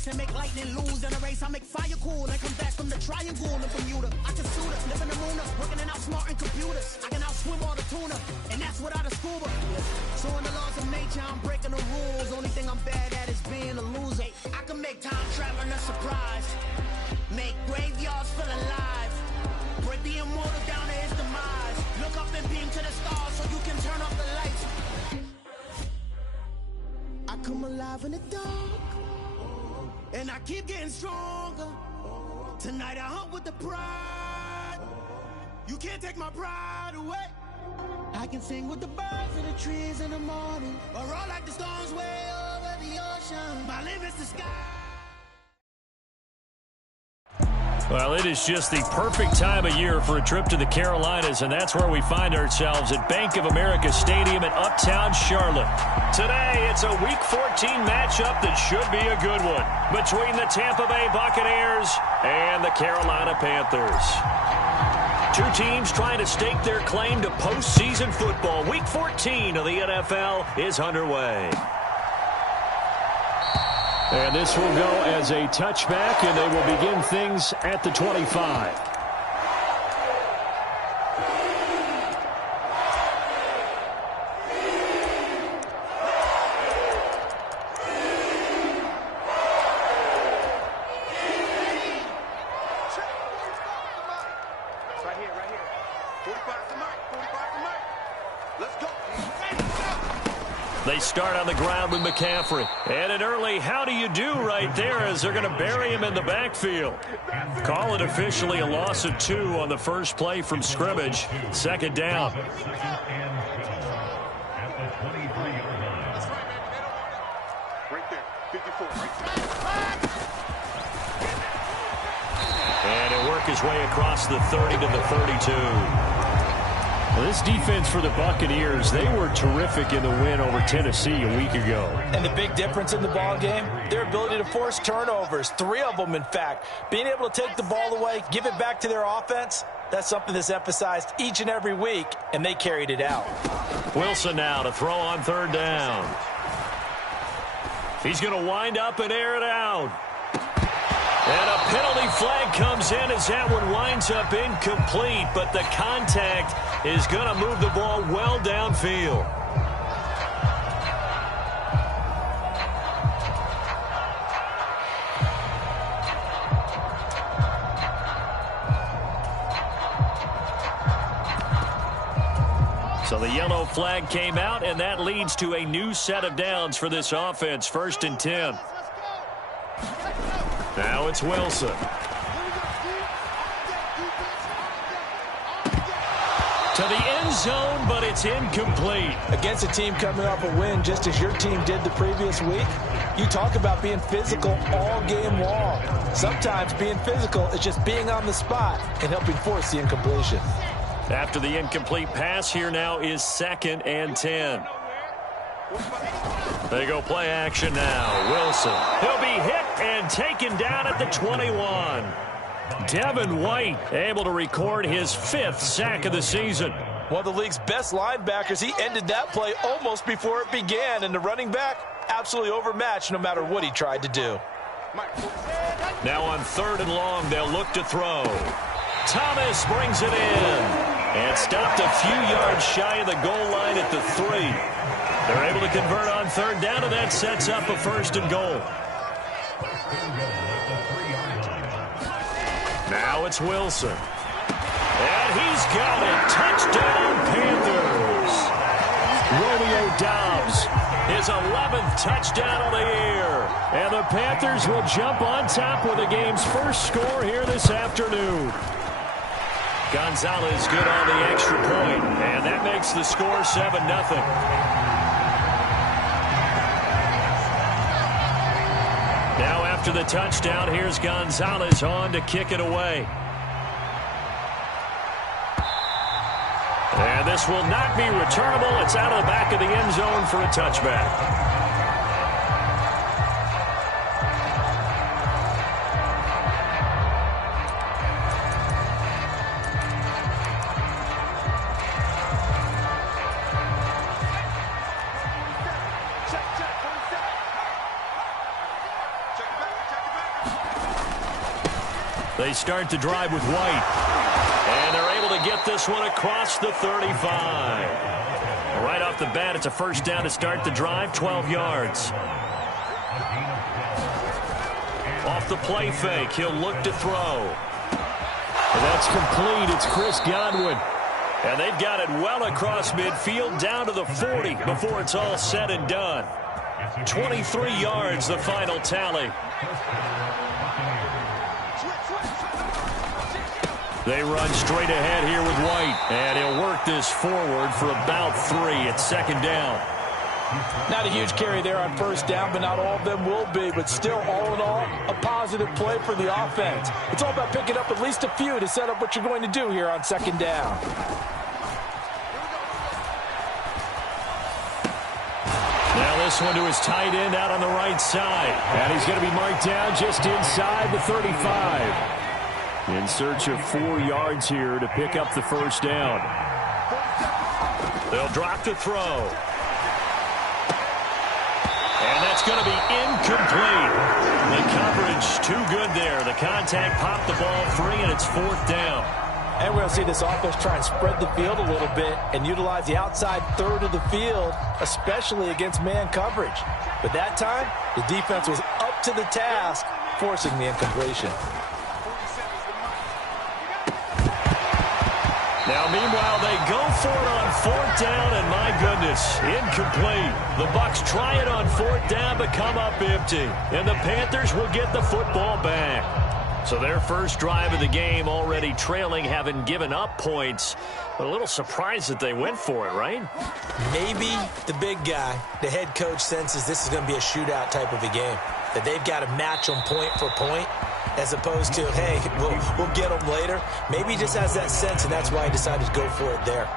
ice and make lightning lose. In a race, I make fire cool and come back from the triangle in Bermuda. I can shoot it, live in the moon, working and outsmarting computers. I can outswim all the tuna, and that's without a scuba. So in the laws of nature, I'm breaking the rules. Only thing I'm bad at is being a loser. I can make time traveling a surprise, make graveyards feel alive, break the immortal down to his demise. Look up and beam to the stars so you can turn off the lights. I come alive in the dark, and I keep getting stronger. Tonight I hunt with the pride. You can't take my pride away. I can sing with the birds and the trees in the morning, or roll like the storms way over the ocean. My limit's the sky. Well, it is just the perfect time of year for a trip to the Carolinas, and that's where we find ourselves at Bank of America Stadium in Uptown Charlotte. Today, it's a Week 14 matchup that should be a good one between the Tampa Bay Buccaneers and the Carolina Panthers. Two teams trying to stake their claim to postseason football. Week 14 of the NFL is underway. And this will go as a touchback, and they will begin things at the 25. They start on the ground with McCaffrey. And an early how do you do right there as they're going to bury him in the backfield. Call it officially a loss of 2 on the first play from scrimmage. Second down. And he'll work his way across the 30 to the 32. Well, this defense for the Buccaneers, they were terrific in the win over Tennessee a week ago. And the big difference in the ball game, their ability to force turnovers, 3 of them in fact. Being able to take the ball away, give it back to their offense, that's something that's emphasized each and every week, and they carried it out. Wilson now to throw on third down. He's going to wind up and air it out. And a penalty flag comes in as that one winds up incomplete, but the contact is going to move the ball well downfield. So the yellow flag came out, and that leads to a new set of downs for this offense. 1st and 10. Now it's Wilson. To the end zone, but it's incomplete. Against a team coming off a win just as your team did the previous week, you talk about being physical all game long. Sometimes being physical is just being on the spot and helping force the incompletion. After the incomplete pass, here now is 2nd and 10. They go play action now. Wilson. He'll be hit and taken down at the 21. Devin White able to record his 5th sack of the season. One of the league's best linebackers. He ended that play almost before it began, and the running back absolutely overmatched no matter what he tried to do. Now on 3rd and long, they'll look to throw. Thomas brings it in and stopped a few yards shy of the goal line at the 3. They're able to convert on 3rd down, and that sets up a 1st and goal. Now it's Wilson. And he's got it. Touchdown, Panthers. Romeo Doubs, his 11th touchdown of the year. And the Panthers will jump on top with the game's first score here this afternoon. Gonzalez good on the extra point, and that makes the score 7-0. Now after the touchdown, here's Gonzalez on to kick it away. And this will not be returnable. It's out of the back of the end zone for a touchback. They start the drive with White. And they're able to get this one across the 35. Right off the bat, it's a first down to start the drive, 12 yards. Off the play fake, he'll look to throw. And that's complete. It's Chris Godwin. And they've got it well across midfield down to the 40 before it's all said and done. 23 yards, the final tally. They run straight ahead here with White. And he'll work this forward for about 3 at second down. Not a huge carry there on first down, but not all of them will be. But still, all in all, a positive play for the offense. It's all about picking up at least a few to set up what you're going to do here on second down. Now this one to his tight end out on the right side. And he's going to be marked down just inside the 35. In search of 4 yards here to pick up the first down. They'll drop to throw. And that's going to be incomplete. The coverage too good there. The contact popped the ball free, and it's fourth down. And we're going to see this offense try and spread the field a little bit and utilize the outside third of the field, especially against man coverage. But that time, the defense was up to the task, forcing the incompletion. Now, meanwhile, they go for it on fourth down, and my goodness, incomplete. The Bucs try it on fourth down, but come up empty. And the Panthers will get the football back. So their first drive of the game already trailing, having given up points. But a little surprised that they went for it, right? Maybe the big guy, the head coach, senses this is going to be a shootout type of a game. That they've got to match them point for point, as opposed to, hey, we'll get them later. Maybe he just has that sense, and that's why he decided to go for it there.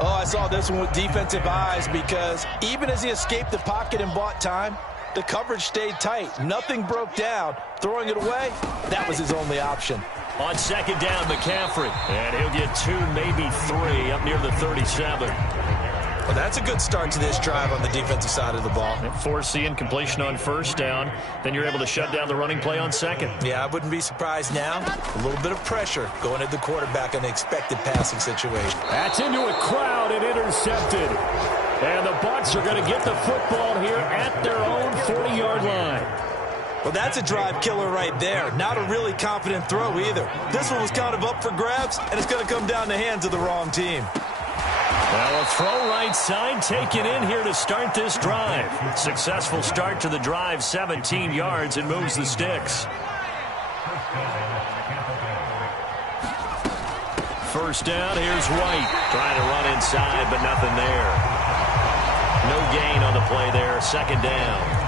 Oh, I saw this one with defensive eyes, because even as he escaped the pocket and bought time, the coverage stayed tight. Nothing broke down. Throwing it away, that was his only option. On second down, McCaffrey. And he'll get 2, maybe 3 up near the 37. Well, that's a good start to this drive on the defensive side of the ball. Force the incompletion on first down. Then you're able to shut down the running play on second. Yeah, I wouldn't be surprised now. A little bit of pressure going at the quarterback in an expected passing situation. That's into a crowd and intercepted. And the Bucs are going to get the football here at their own 40-yard line. Well, that's a drive killer right there. Not a really confident throw either. This one was kind of up for grabs, and it's going to come down the hands of the wrong team. Well, a throw right side taken in here to start this drive. Successful start to the drive, 17 yards, and moves the sticks. First down, here's White. Trying to run inside, but nothing there. No gain on the play there, second down.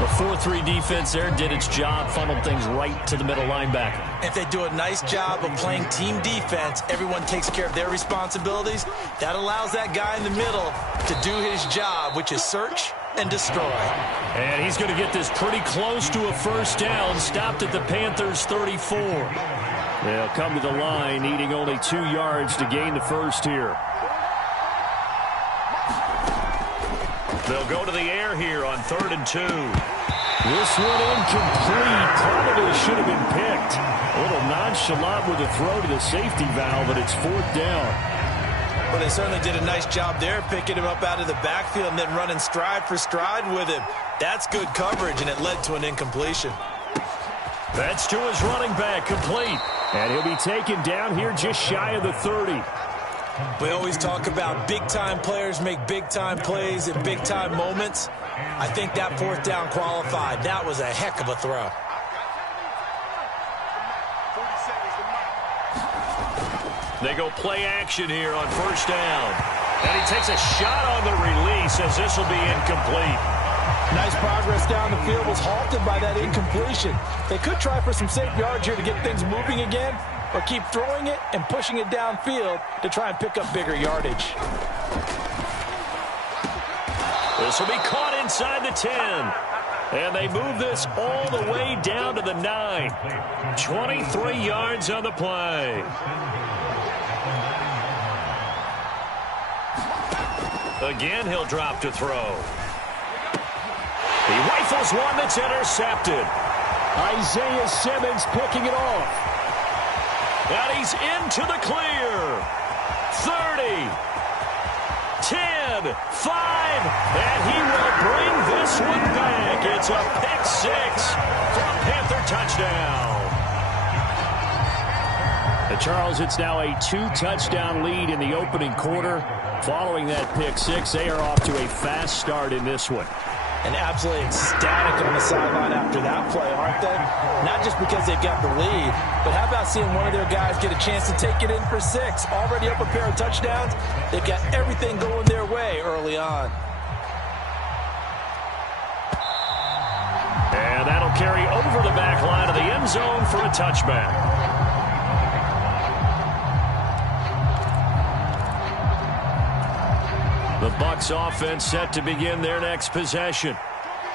The 4-3 defense there did its job, funneled things right to the middle linebacker. If they do a nice job of playing team defense, everyone takes care of their responsibilities. That allows that guy in the middle to do his job, which is search and destroy. And he's going to get this pretty close to a first down, stopped at the Panthers' 34. They'll come to the line, needing only 2 yards to gain the first here. They'll go to the air here on 3rd and 2. This one incomplete. Probably should have been picked. A little nonchalant with a throw to the safety valve, but it's 4th down. Well, they certainly did a nice job there, picking him up out of the backfield and then running stride for stride with him. That's good coverage, and it led to an incompletion. That's to his running back, complete. And he'll be taken down here just shy of the 30. We always talk about big-time players make big-time plays in big-time moments. I think that 4th down qualified. That was a heck of a throw. They go play action here on first down. And he takes a shot on the release as this will be incomplete. Nice progress down the field, was halted by that incompletion. They could try for some safe yards here to get things moving again, or keep throwing it and pushing it downfield to try and pick up bigger yardage. This will be caught inside the 10. And they move this all the way down to the 9. 23 yards on the play. Again, he'll drop to throw. He rifles one that's intercepted. Isaiah Simmons picking it off. And he's into the clear. 30, 10, 5, and he will bring this one back. It's a pick six for a Panther touchdown. Charles, it's now a 2-touchdown lead in the opening quarter. Following that pick six, they are off to a fast start in this one. And absolutely ecstatic on the sideline after that play, aren't they? Not just because they've got the lead, but how about seeing one of their guys get a chance to take it in for six? Already up a pair of touchdowns. They've got everything going their way early on. And that'll carry over the back line of the end zone for a touchback. The Bucs offense set to begin their next possession.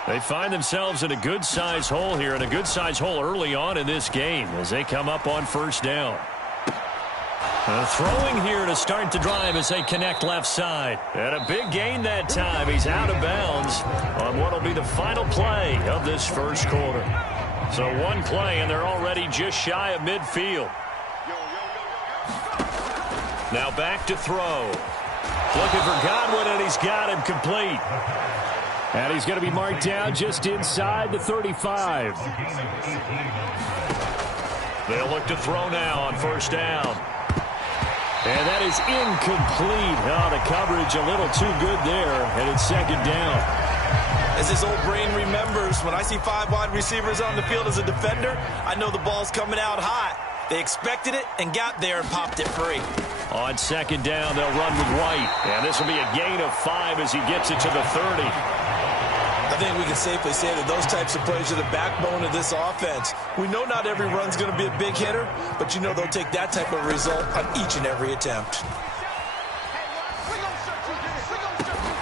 They find themselves in a good-sized hole here, and a good-sized hole early on in this game as they come up on first down. Throwing here to start the drive as they connect left side. And a big gain that time. He's out of bounds on what will be the final play of this first quarter. So one play, and they're already just shy of midfield. Now back to throw. Looking for Godwin, and he's got him complete. And he's going to be marked down just inside the 35. They'll look to throw now on first down. And that is incomplete. Oh, the coverage a little too good there, and it's second down. As his old brain remembers, when I see 5 wide receivers on the field as a defender, I know the ball's coming out hot. They expected it and got there and popped it free. On second down, they'll run with White. And this will be a gain of 5 as he gets it to the 30. I think we can safely say that those types of plays are the backbone of this offense. We know not every run's going to be a big hitter, but you know they'll take that type of result on each and every attempt.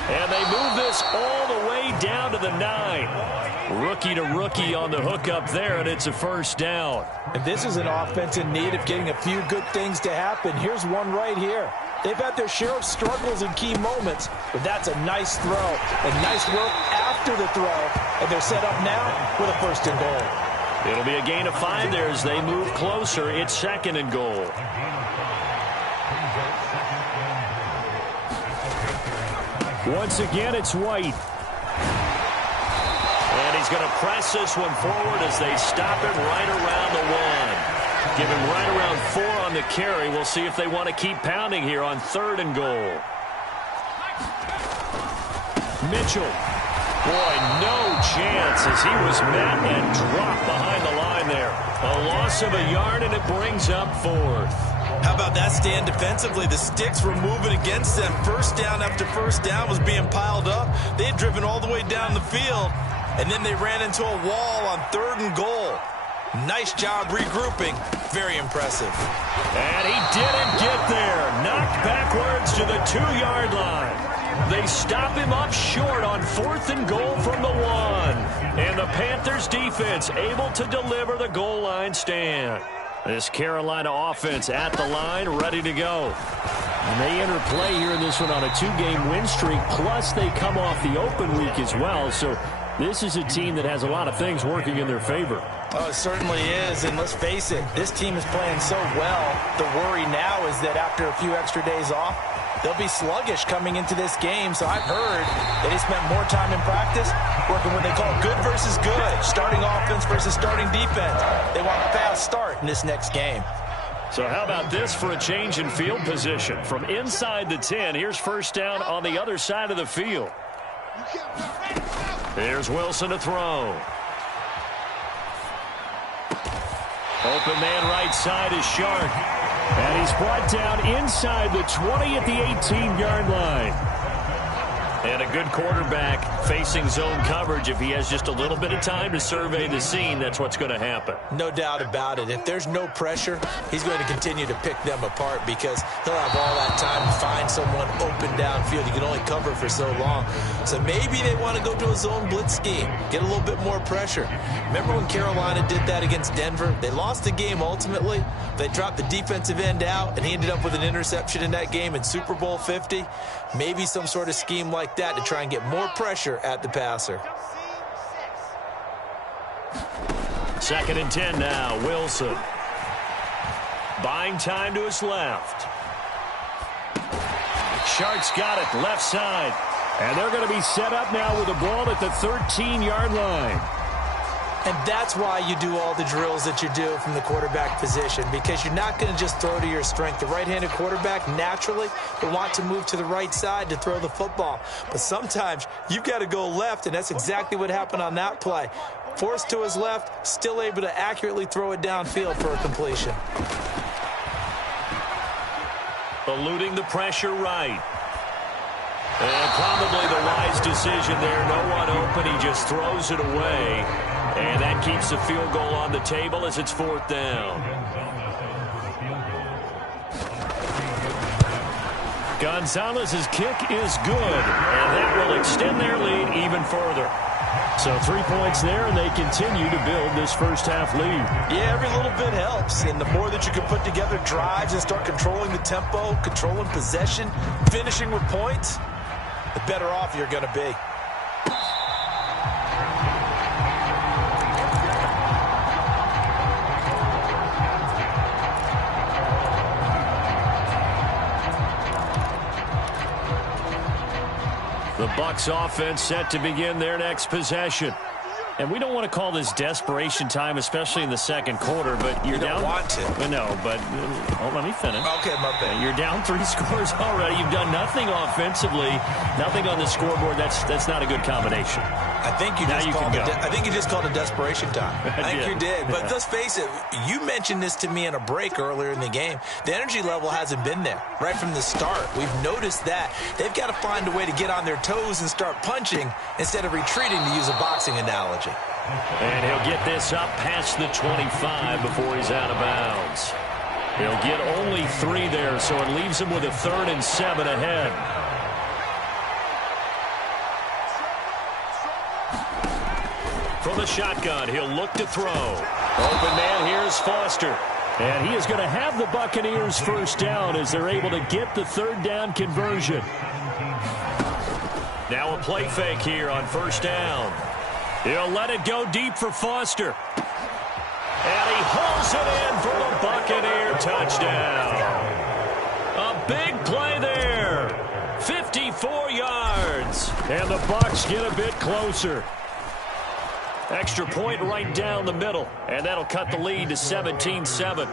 And they move this all the way down to the 9. Rookie to rookie on the hook up there, and it's a first down. And this is an offense in need of getting a few good things to happen. Here's one right here. They've had their share of struggles in key moments, but that's a nice throw and nice work after the throw. And they're set up now with a first and goal. It'll be a gain of 5 there as they move closer. It's second and goal. Once again, it's White. And he's going to press this one forward as they stop him right around the 1. Give him right around 4 on the carry. We'll see if they want to keep pounding here on third and goal. Mitchell. Boy, no chance as he was met and dropped behind the line there. A loss of a yard, and it brings up 4th. How about that stand defensively? The sticks were moving against them. First down after first down was being piled up. They had driven all the way down the field, and then they ran into a wall on third and goal. Nice job regrouping. Very impressive. And he didn't get there. Knocked backwards to the 2-yard line. They stop him up short on 4th and goal from the 1. And the Panthers defense able to deliver the goal line stand. This Carolina offense at the line, ready to go. And they enter play here in this one on a 2-game win streak, plus they come off the open week as well. So this is a team that has a lot of things working in their favor. Oh, it certainly is, and let's face it, this team is playing so well. The worry now is that after a few extra days off, they'll be sluggish coming into this game. So I've heard that they spent more time in practice working what they call good versus good, starting offense versus starting defense. They want a fast start in this next game. So how about this for a change in field position? From inside the 10, here's first down on the other side of the field. Here's Wilson to throw. Open man right side is Shark. And he's brought down inside the 20 at the 18-yard line. And a good quarterback facing zone coverage. If he has just a little bit of time to survey the scene, that's what's going to happen. No doubt about it. If there's no pressure, he's going to continue to pick them apart because he'll have all that time to find someone open downfield. He can only cover for so long. So maybe they want to go to a zone blitz scheme, get a little bit more pressure. Remember when Carolina did that against Denver? They lost the game ultimately. They dropped the defensive end out, and he ended up with an interception in that game in Super Bowl 50. Maybe some sort of scheme like that to try and get more pressure at the passer. 2nd and 10 now. Wilson. Buying time to his left. Sharks got it, left side. And they're going to be set up now with the ball at the 13-yard line. And that's why you do all the drills that you do from the quarterback position, because you're not going to just throw to your strength. The right-handed quarterback naturally will want to move to the right side to throw the football. But sometimes you've got to go left, and that's exactly what happened on that play. Forced to his left, still able to accurately throw it downfield for a completion. Eluding the pressure right. And probably the wise decision there. No one open. He just throws it away. And that keeps the field goal on the table as it's 4th down. Gonzalez's kick is good. And that will extend their lead even further. So 3 points there, and they continue to build this first-half lead. Yeah, every little bit helps. And the more that you can put together drives and start controlling the tempo, controlling possession, finishing with points, the better off you're going to be. The Bucs offense set to begin their next possession. And we don't want to call this desperation time, especially in the second quarter, but you're down. You don't want to. No, but let me finish. Okay, my bad. You're down 3 scores already. You've done nothing offensively, nothing on the scoreboard. That's not a good combination. I think you just called it desperation time. I think you did. But let's face it, you mentioned this to me in a break earlier in the game. The energy level hasn't been there right from the start. We've noticed that. They've got to find a way to get on their toes and start punching instead of retreating, to use a boxing analogy. And he'll get this up past the 25 before he's out of bounds. He'll get only 3 there, so it leaves him with a 3rd and 7 ahead. From the shotgun, he'll look to throw. Open man, here's Foster. And he is going to have the Buccaneers first down as they're able to get the 3rd down conversion. Now a play fake here on 1st down. He'll let it go deep for Foster. And he hauls it in for the Buccaneer touchdown. A big play there. 54 yards. And the Bucs get a bit closer. Extra point right down the middle. And that'll cut the lead to 17-7.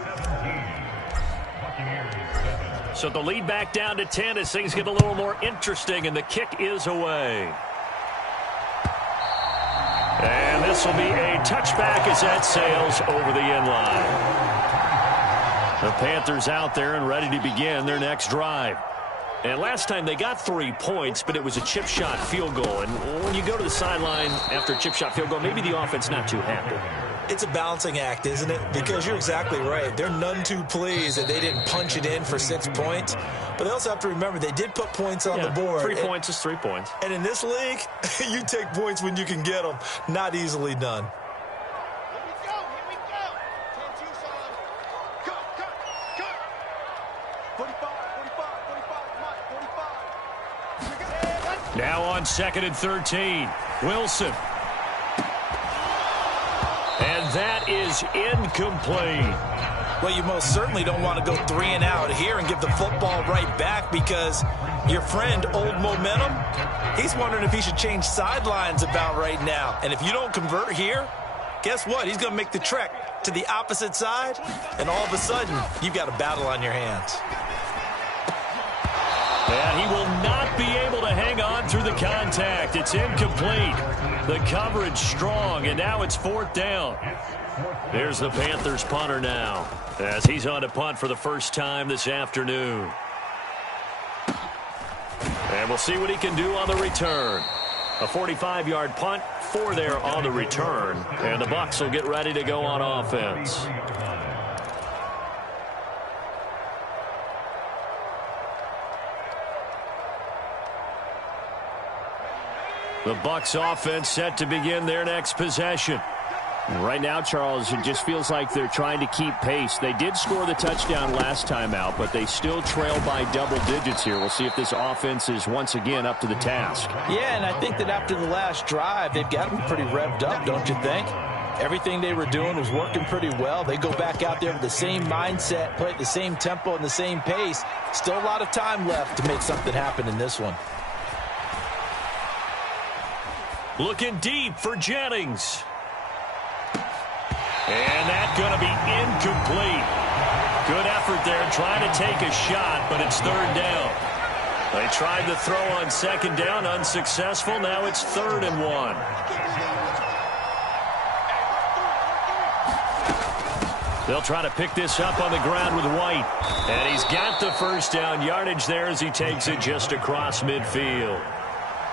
So the lead back down to 10 as things get a little more interesting, and the kick is away. And this will be a touchback as that sails over the end line. The Panthers out there and ready to begin their next drive. And last time they got 3 points, but it was a chip shot field goal. And when you go to the sideline after a chip shot field goal, maybe the offense not too happy. It's a balancing act, isn't it? Because you're exactly right. They're none too pleased that they didn't punch it in for 6 points. But they also have to remember they did put points on the board. 3 points is 3 points. And in this league, you take points when you can get them. Not easily done. Now on 2nd and 13, Wilson. And that is incomplete. Well, you most certainly don't want to go 3 and out here and give the football right back, because your friend, Old Momentum, he's wondering if he should change sidelines about right now. And if you don't convert here, guess what? He's going to make the trek to the opposite side, and all of a sudden, you've got a battle on your hands. And he will not be able to hang on through the contact. It's incomplete. The coverage strong, and now it's 4th down. There's the Panthers punter now, as he's on to punt for the first time this afternoon. And we'll see what he can do on the return. A 45-yard punt, 4 there on the return. And the Bucs will get ready to go on offense. The Bucs offense set to begin their next possession. Right now, Charles, it just feels like they're trying to keep pace. They did score the touchdown last time out, but they still trail by double digits here. We'll see if this offense is once again up to the task. Yeah, and I think that after the last drive, they've got to be pretty revved up, don't you think? Everything they were doing was working pretty well. They go back out there with the same mindset, play at the same tempo and the same pace. Still a lot of time left to make something happen in this one. Looking deep for Jennings. And that's going to be incomplete. Good effort there trying to take a shot, but it's third down. They tried to throw on second down, unsuccessful. Now it's 3rd and 1. They'll try to pick this up on the ground with White. And he's got the first down yardage there as he takes it just across midfield.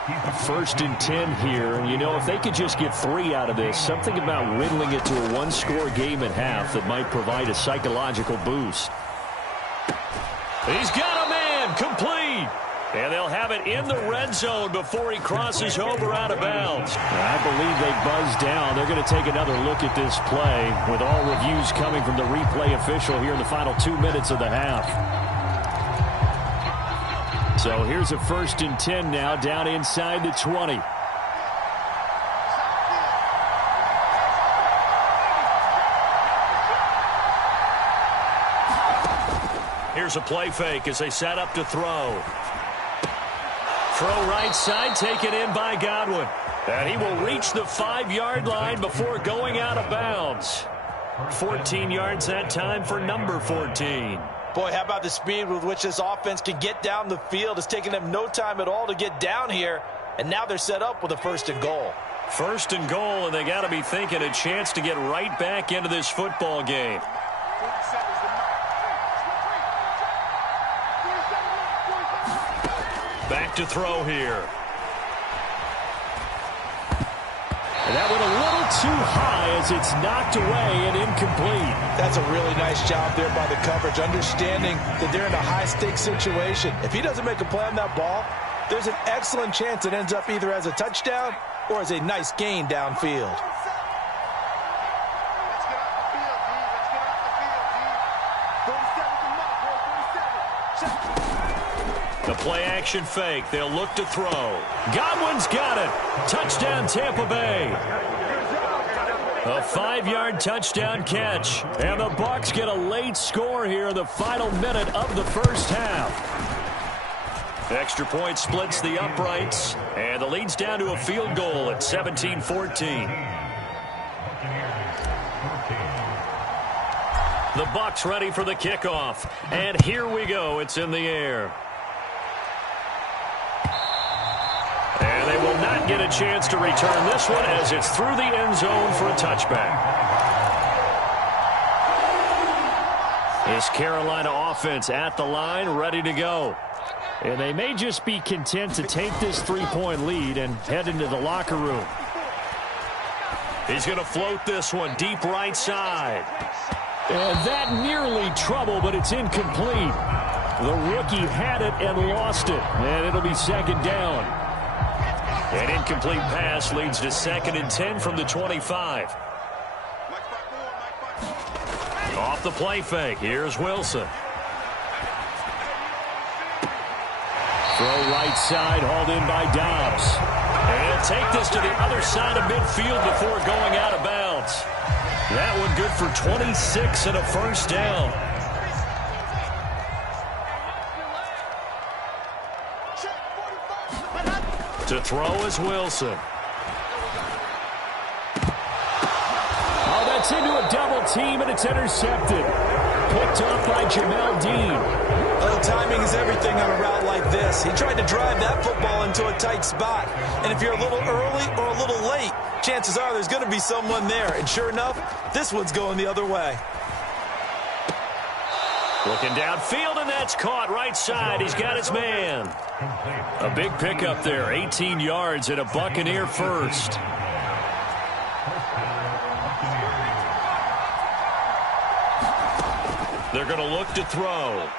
1st and 10 here, and you know, if they could just get 3 out of this, something about whittling it to a one-score game at half that might provide a psychological boost. He's got a man, complete. And they'll have it in the red zone before he crosses over out of bounds. I believe they buzzed down. They're going to take another look at this play with all reviews coming from the replay official here in the final 2 minutes of the half. So here's a 1st and 10 now down inside the 20. Here's a play fake as they set up to throw. Throw right side, taken in by Godwin. And he will reach the 5-yard line before going out of bounds. 14 yards that time for number 14. Boy, how about the speed with which this offense can get down the field? It's taken them no time at all to get down here. And now they're set up with a 1st and goal. 1st and goal, and they got to be thinking a chance to get right back into this football game. Back to throw here. And that went a little too high as it's knocked away and incomplete. That's a really nice job there by the coverage, understanding that they're in a high-stakes situation. If he doesn't make a play on that ball, there's an excellent chance it ends up either as a touchdown or as a nice gain downfield. The play action fake. They'll look to throw. Godwin's got it. Touchdown Tampa Bay. A 5-yard touchdown catch. And the Bucs get a late score here in the final minute of the first half. Extra point splits the uprights. And the lead's down to a field goal at 17-14. The Bucs ready for the kickoff. And here we go. It's in the air. And they will not get a chance to return this one as it's through the end zone for a touchback. This Carolina offense at the line, ready to go. And they may just be content to take this 3-point lead and head into the locker room. He's going to float this one deep right side. And that nearly trouble, but it's incomplete. The rookie had it and lost it. And it'll be 2nd down. An incomplete pass leads to 2nd and 10 from the 25. Off the play fake. Here's Wilson. Throw right side, hauled in by Dobbs. And he'll take this to the other side of midfield before going out of bounds. That one good for 26 and a 1st down. To throw is Wilson. Oh, that's into a double team, and it's intercepted. Picked up by Jamel Dean. Well, timing is everything on a route like this. He tried to drive that football into a tight spot. And if you're a little early or a little late, chances are there's going to be someone there. And sure enough, this one's going the other way. Looking downfield, and that's caught right side. He's got his man. A big pickup there, 18 yards and a Buccaneer first. They're going to look to throw.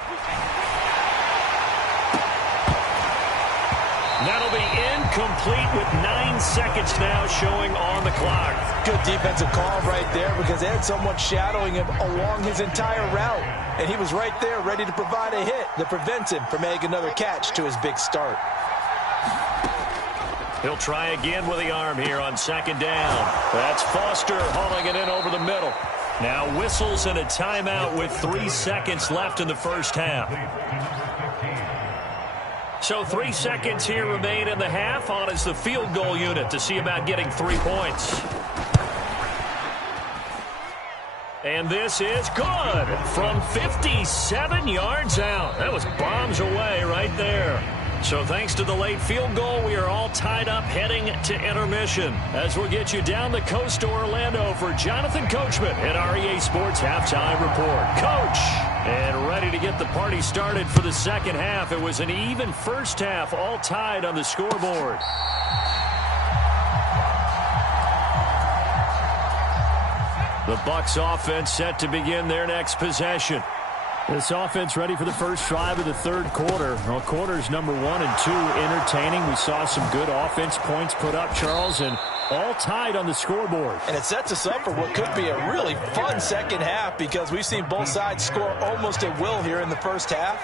That'll be incomplete with 9 seconds now showing on the clock. Good defensive call right there because they had someone shadowing him along his entire route. And he was right there ready to provide a hit that prevents him from making another catch to his big start. He'll try again with the arm here on second down. That's Foster hauling it in over the middle. Now whistles and a timeout with 3 seconds left in the first half. So 3 seconds here remain in the half. On is the field goal unit to see about getting 3 points. And this is good from 57 yards out. That was bombs away right there. So thanks to the late field goal, we are all tied up heading to intermission. As we'll get you down the coast to Orlando for Jonathan Coachman at our EA Sports Halftime Report. Coach, and ready to get the party started for the second half. It was an even first half, all tied on the scoreboard. The Bucs offense set to begin their next possession. This offense ready for the first drive of the third quarter. Well, quarters number 1 and 2 entertaining. We saw some good offense points put up, Charles, and all tied on the scoreboard. And it sets us up for what could be a really fun second half because we've seen both sides score almost at will here in the first half.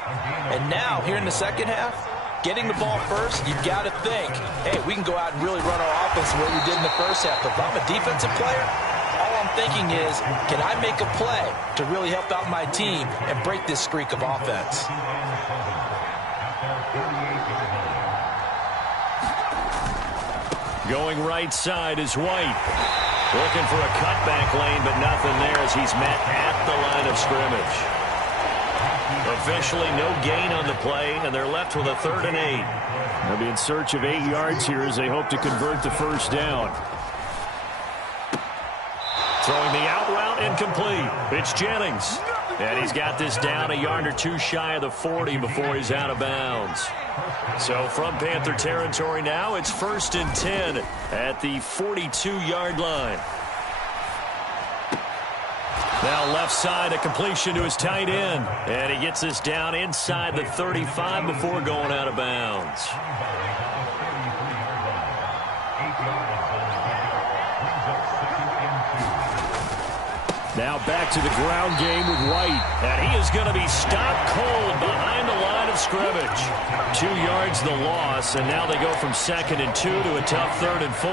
And now, here in the second half, getting the ball first, you've got to think, hey, we can go out and really run our offense the way we did in the first half. But if I'm a defensive player, all I'm thinking is, can I make a play to really help out my team and break this streak of offense? Going right side is White. Looking for a cutback lane, but nothing there as he's met at the line of scrimmage. Officially no gain on the play, and they're left with a 3rd and 8. They'll be in search of 8 yards here as they hope to convert the first down. Throwing the out route incomplete. It's Jennings. And he's got this down a yard or 2 shy of the 40 before he's out of bounds. So from Panther territory now, it's 1st and 10 at the 42-yard line. Now left side, a completion to his tight end. And he gets this down inside the 35 before going out of bounds. Now back to the ground game with White. And he is going to be stopped cold behind the line of scrimmage. 2 yards the loss, and now they go from 2nd and 2 to a tough 3rd and 4.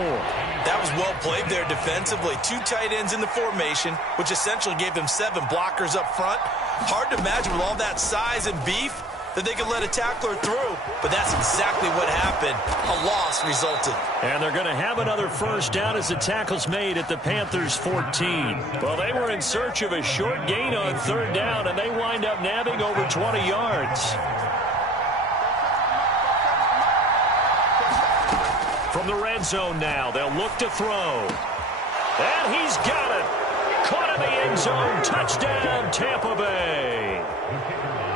That was well played there defensively. 2 tight ends in the formation, which essentially gave them 7 blockers up front. Hard to imagine with all that size and beef that they could let a tackler through, but that's exactly what happened. A loss resulted. And they're going to have another first down as the tackle's made at the Panthers' 14. Well, they were in search of a short gain on 3rd down, and they wind up nabbing over 20 yards. From the red zone now, they'll look to throw. And he's got it. Caught in the end zone. Touchdown, Tampa Bay.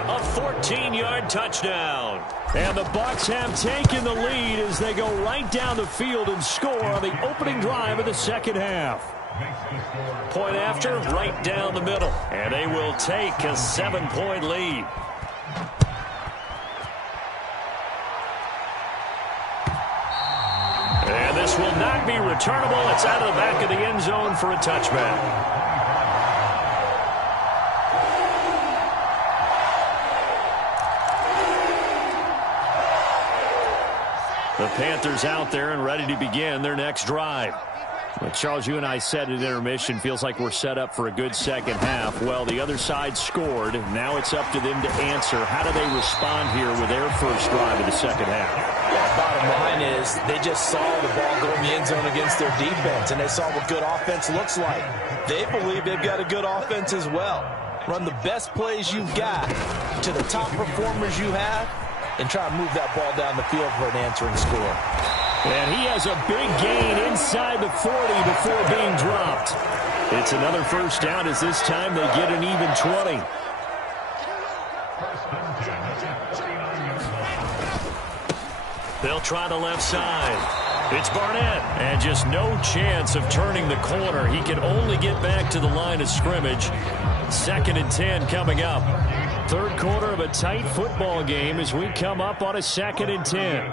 A 14-yard touchdown. And the Bucs have taken the lead as they go right down the field and score on the opening drive of the second half. Point after, right down the middle. And they will take a 7-point lead. And this will not be returnable. It's out of the back of the end zone for a touchback. The Panthers out there and ready to begin their next drive. Well, Charles, you and I said at intermission, feels like we're set up for a good second half. Well, the other side scored. Now it's up to them to answer. How do they respond here with their first drive of the second half? Well, bottom line is they just saw the ball go in the end zone against their defense, and they saw what good offense looks like. They believe they've got a good offense as well. Run the best plays you've got to the top performers you have, and try to move that ball down the field for an answering score. And he has a big gain inside the 40 before being dropped. It's another first down as this time they get an even 20. They'll try the left side. It's Barnett. And just no chance of turning the corner. He can only get back to the line of scrimmage. 2nd and 10 coming up. Third quarter of a tight football game as we come up on a 2nd and 10.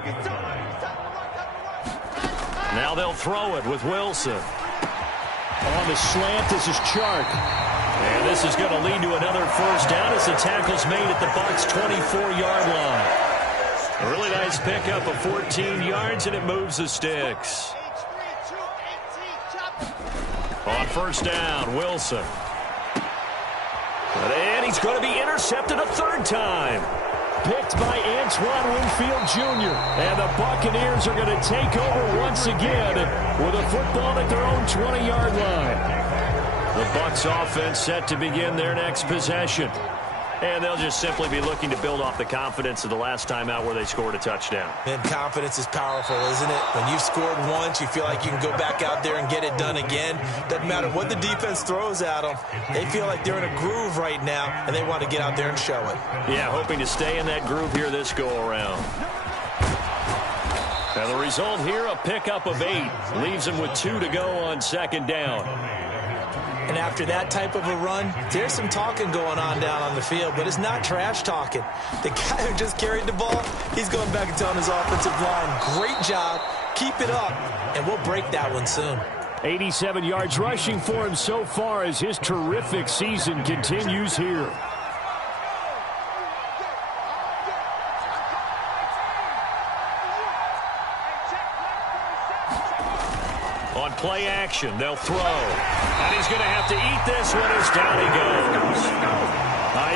Now they'll throw it with Wilson. On the slant, this is Chark. And this is going to lead to another first down as the tackle's made at the Bucs' 24-yard line. A really nice pickup of 14 yards, and it moves the sticks. On first down, Wilson. And he's going to be intercepted a third time. Picked by Antoine Winfield Jr. And the Buccaneers are going to take over once again with a football at their own 20-yard line. The Bucs offense set to begin their next possession. And they'll just simply be looking to build off the confidence of the last time out where they scored a touchdown. And confidence is powerful, isn't it? When you've scored once, you feel like you can go back out there and get it done again. Doesn't matter what the defense throws at them. They feel like they're in a groove right now, and they want to get out there and show it. Yeah, hoping to stay in that groove here this go-around. And the result here, a pickup of 8. Leaves them with 2 to go on second down. And after that type of a run, there's some talking going on down on the field, but it's not trash talking. The guy who just carried the ball, he's going back and telling his offensive line, great job, keep it up, and we'll break that one soon. 87 yards rushing for him so far as his terrific season continues here. On play action, they'll throw. And he's going to have to eat this one as down he goes.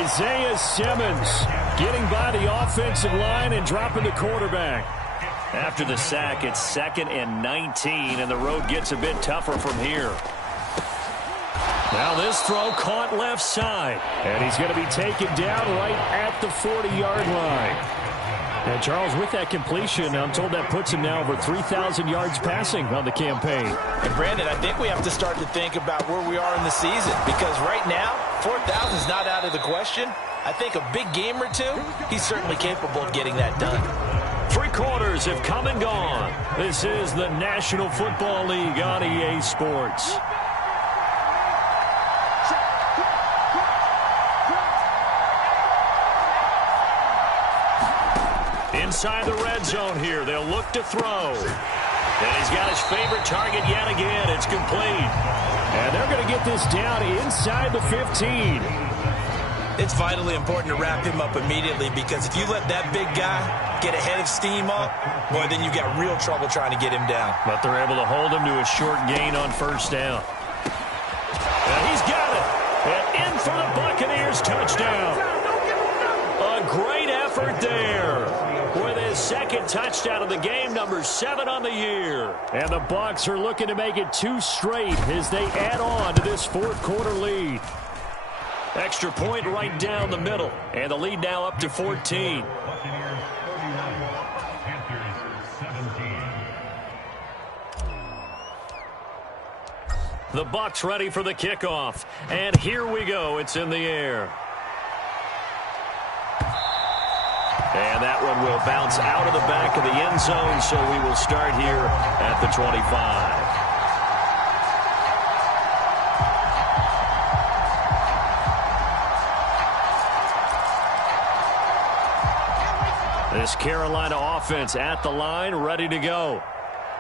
Isaiah Simmons getting by the offensive line and dropping the quarterback. After the sack, it's 2nd and 19, and the road gets a bit tougher from here. Now this throw caught left side. And he's going to be taken down right at the 40-yard line. And Charles, with that completion, I'm told that puts him now over 3,000 yards passing on the campaign. And Brandon, I think we have to start to think about where we are in the season, because right now, 4,000 is not out of the question. I think a big game or two, he's certainly capable of getting that done. 3 quarters have come and gone. This is the National Football League on EA Sports. Inside the red zone here, they'll look to throw. And he's got his favorite target yet again. It's complete. And they're going to get this down inside the 15. It's vitally important to wrap him up immediately, because if you let that big guy get a head of steam up, boy, then you got real trouble trying to get him down. But they're able to hold him to a short gain on first down. And he's got it. And in for the Buccaneers touchdown. A great effort there. With his 2nd touchdown of the game, number 7 on the year. And the Bucs are looking to make it 2 straight as they add on to this 4th quarter lead. Extra point right down the middle. And the lead now up to 14. The Bucs ready for the kickoff. And here we go. It's in the air. And that one will bounce out of the back of the end zone, so we will start here at the 25. This Carolina offense at the line, ready to go.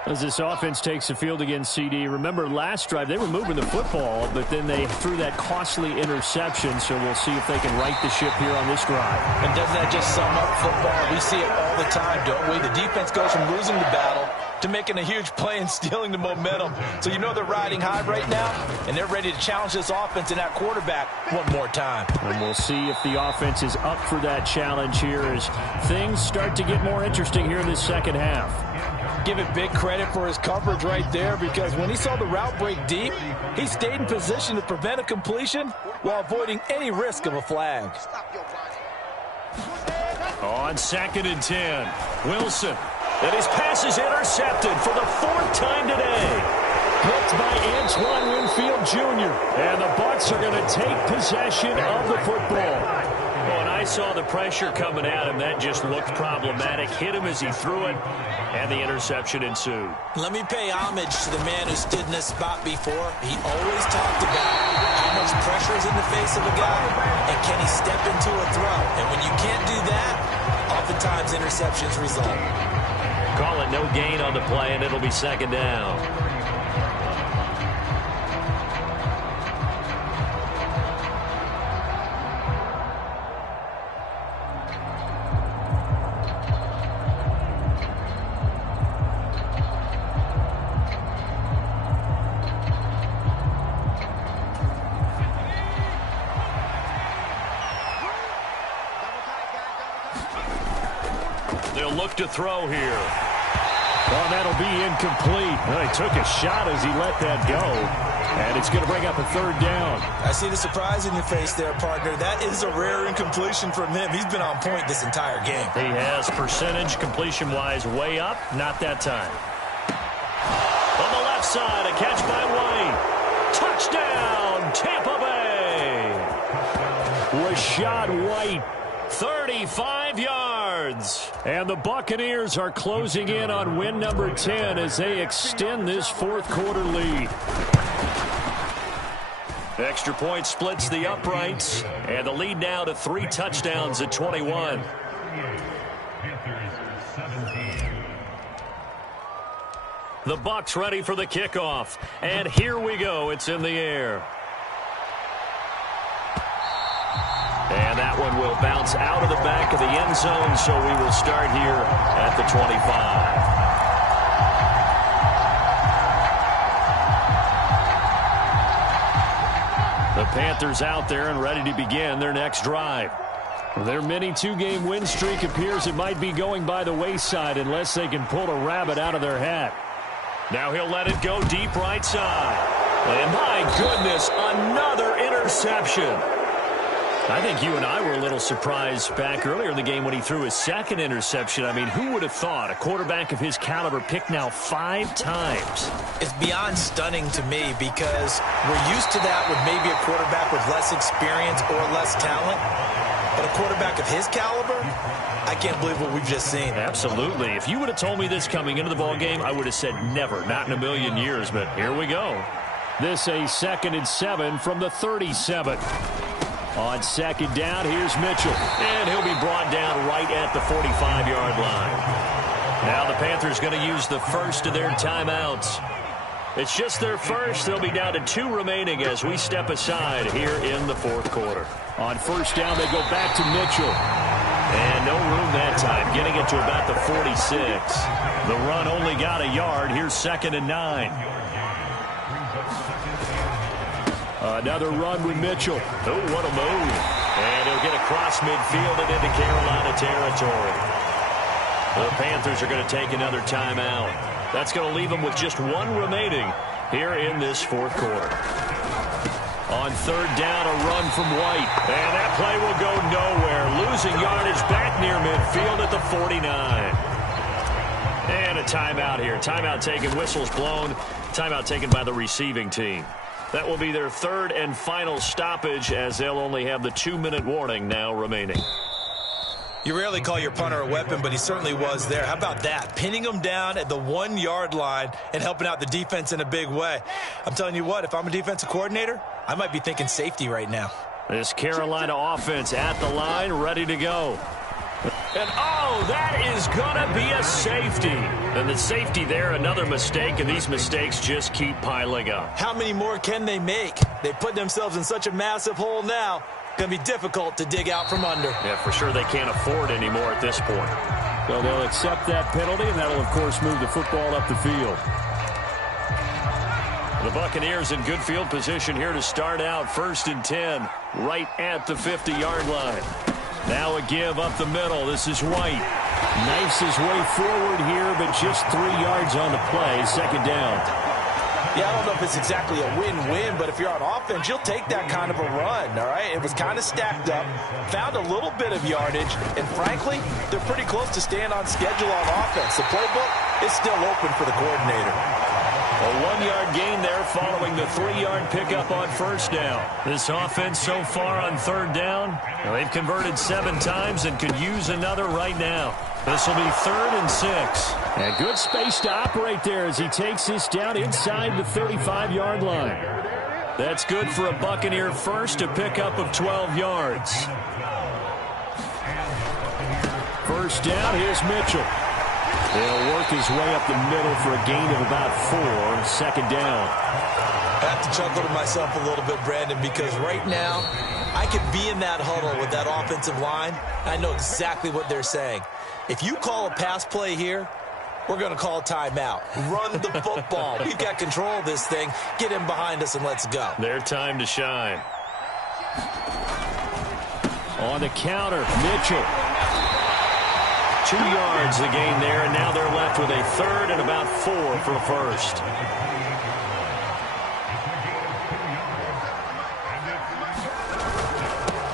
As this offense takes the field against CD, remember last drive they were moving the football, but then they threw that costly interception, so we'll see if they can right the ship here on this drive. And doesn't that just sum up football? We see it all the time, don't we? The defense goes from losing the battle to making a huge play and stealing the momentum. So you know they're riding high right now, and they're ready to challenge this offense and that quarterback one more time. And we'll see if the offense is up for that challenge here as things start to get more interesting here in this second half. Give it big credit for his coverage right there, because when he saw the route break deep, he stayed in position to prevent a completion while avoiding any risk of a flag. On 2nd and 10, Wilson. And his pass is intercepted for the 4th time today. Picked by Antoine Winfield Jr. And the Bucs are going to take possession of the football. Oh, and I saw the pressure coming at him. That just looked problematic. Hit him as he threw it, and the interception ensued. Let me pay homage to the man who stood in this spot before. He always talked about how much pressure is in the face of a guy, and can he step into a throw. And when you can't do that, oftentimes interceptions result. Call it no gain on the play, and it'll be 2nd down. look to throw here. Well, that'll be incomplete. Well, he took a shot as he let that go. And it's going to bring up a third down. I see the surprise in your face there, partner. That is a rare incompletion from him. He's been on point this entire game. He has percentage completion-wise way up. Not that time. On the left side, a catch by White. Touchdown, Tampa Bay. Rachaad White, 35 yards. And the Buccaneers are closing in on win number 10 as they extend this fourth quarter lead. Extra point splits the uprights, and the lead now to 3 touchdowns at 21. The Bucs ready for the kickoff, and here we go. It's in the air. And that one will bounce out of the back of the end zone, so we will start here at the 25. The Panthers out there and ready to begin their next drive. Their mini two-game win streak appears it might be going by the wayside unless they can pull a rabbit out of their hat. Now he'll let it go deep right side. And my goodness, another interception. I think you and I were a little surprised back earlier in the game when he threw his second interception. I mean, who would have thought a quarterback of his caliber picked now 5 times? It's beyond stunning to me because we're used to that with maybe a quarterback with less experience or less talent. But a quarterback of his caliber, I can't believe what we've just seen. Absolutely. If you would have told me this coming into the ballgame, I would have said never, not in a million years. But here we go. This a 2nd and 7 from the 37. On second down, here's Mitchell. And he'll be brought down right at the 45-yard line. Now the Panthers going to use the first of their timeouts. It's just their first. They'll be down to 2 remaining as we step aside here in the fourth quarter. On first down, they go back to Mitchell. And no room that time, getting it to about the 46. The run only got a yard. Here's 2nd and 9. Another run with Mitchell. Oh, what a move. And he'll get across midfield and into Carolina territory. The Panthers are going to take another timeout. That's going to leave them with just 1 remaining here in this fourth quarter. On third down, a run from White. And that play will go nowhere. Losing yardage back near midfield at the 49. And a timeout here. Timeout taken, whistles blown. Timeout taken by the receiving team. That will be their 3rd and final stoppage as they'll only have the 2-minute warning now remaining. You rarely call your punter a weapon, but he certainly was there. How about that? Pinning him down at the 1-yard line and helping out the defense in a big way. I'm telling you what, if I'm a defensive coordinator, I might be thinking safety right now. This Carolina offense at the line, ready to go. And, oh, that is going to be a safety. And the safety there, another mistake, and these mistakes just keep piling up. How many more can they make? They put themselves in such a massive hole now. Going to be difficult to dig out from under. Yeah, for sure they can't afford anymore at this point. So they'll accept that penalty, and that'll, of course, move the football up the field. The Buccaneers in good field position here to start out 1st and 10, right at the 50-yard line. Now a give up the middle. This is White. Knifes his way forward here, but just 3 yards on the play. 2nd down. Yeah, I don't know if it's exactly a win-win, but if you're on offense, you'll take that kind of a run, all right? It was kind of stacked up, found a little bit of yardage, and frankly, they're pretty close to staying on schedule on offense. The playbook is still open for the coordinator. A 1-yard gain there following the 3-yard pickup on first down. This offense so far on 3rd down, they've converted 7 times and could use another right now. This will be 3rd and 6. And good space to operate there as he takes this down inside the 35-yard line. That's good for a Buccaneer first, a pickup of 12 yards. First down, here's Mitchell. He'll work his way up the middle for a gain of about 4. 2nd down. I have to chuckle to myself a little bit, Brandon, because right now I could be in that huddle with that offensive line. I know exactly what they're saying. If you call a pass play here, we're going to call a timeout. Run the football. We've got control of this thing. Get him behind us and let's go. Their time to shine. On the counter, Mitchell. 2 yards the gain there, and now they're left with a third and about 4 for a first.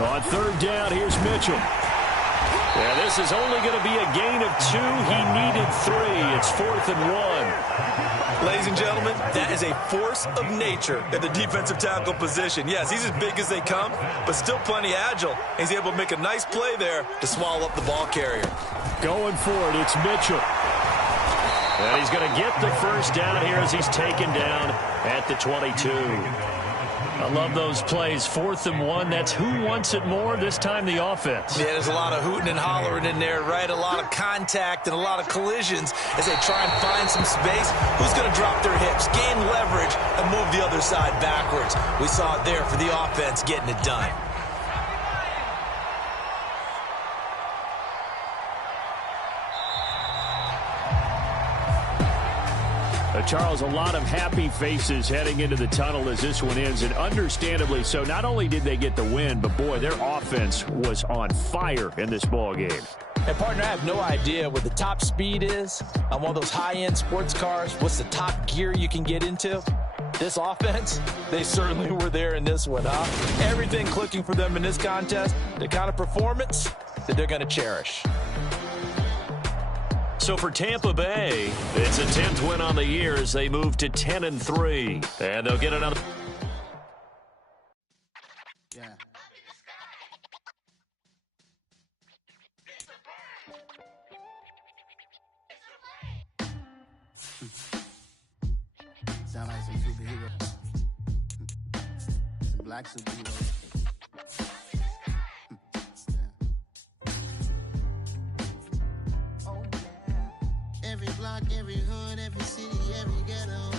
On third down, here's Mitchell. Yeah, this is only going to be a gain of 2. He needed 3. It's 4th and 1. Ladies and gentlemen, that is a force of nature at the defensive tackle position. Yes, he's as big as they come, but still plenty agile. He's able to make a nice play there to swallow up the ball carrier. Going for it, it's Mitchell. And he's going to get the first down here as he's taken down at the 22. I love those plays. 4th and 1. That's who wants it more, this time the offense. Yeah, there's a lot of hooting and hollering in there, right? A lot of contact and a lot of collisions as they try and find some space. Who's going to drop their hips, gain leverage, and move the other side backwards? We saw it there for the offense getting it done. Charles, a lot of happy faces heading into the tunnel as this one ends, and understandably so. Not only did they get the win, but, boy, their offense was on fire in this ball game. And, partner, I have no idea what the top speed is on one of those high-end sports cars. What's the top gear you can get into? This offense, they certainly were there in this one, huh? Everything clicking for them in this contest, the kind of performance that they're going to cherish. So for Tampa Bay, it's a 10th win on the year as they move to 10-3. And they'll get another. Yeah. Sound like some superheroes. Some black superheroes. Every block, every hood, every city, every ghetto.